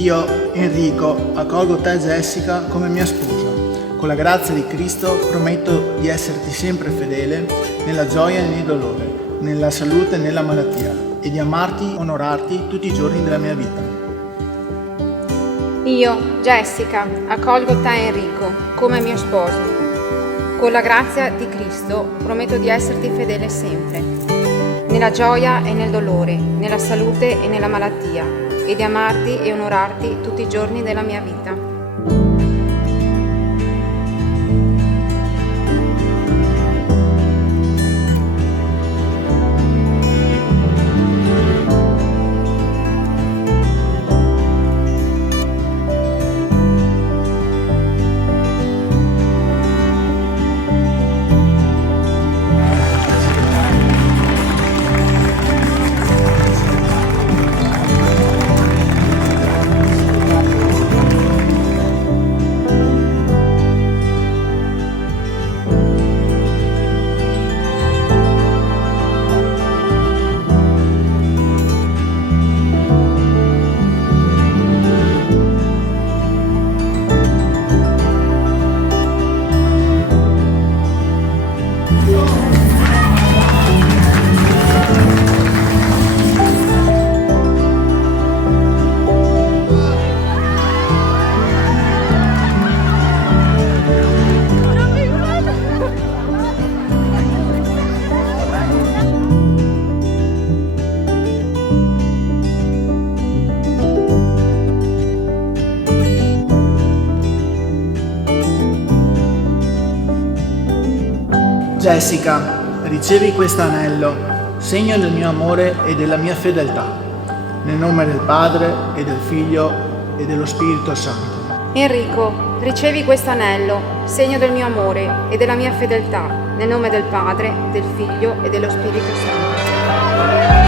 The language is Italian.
Io, Enrico, accolgo te Jessica come mia sposa. Con la grazia di Cristo prometto di esserti sempre fedele nella gioia e nel dolore, nella salute e nella malattia, e di amarti e onorarti tutti i giorni della mia vita. Io, Jessica, accolgo te Enrico come mio sposo. Con la grazia di Cristo prometto di esserti fedele sempre, nella gioia e nel dolore, nella salute e nella malattia, e di amarti e onorarti tutti i giorni della mia vita. Jessica, ricevi questo anello, segno del mio amore e della mia fedeltà, nel nome del Padre e del Figlio e dello Spirito Santo. Enrico, ricevi questo anello, segno del mio amore e della mia fedeltà, nel nome del Padre, del Figlio e dello Spirito Santo.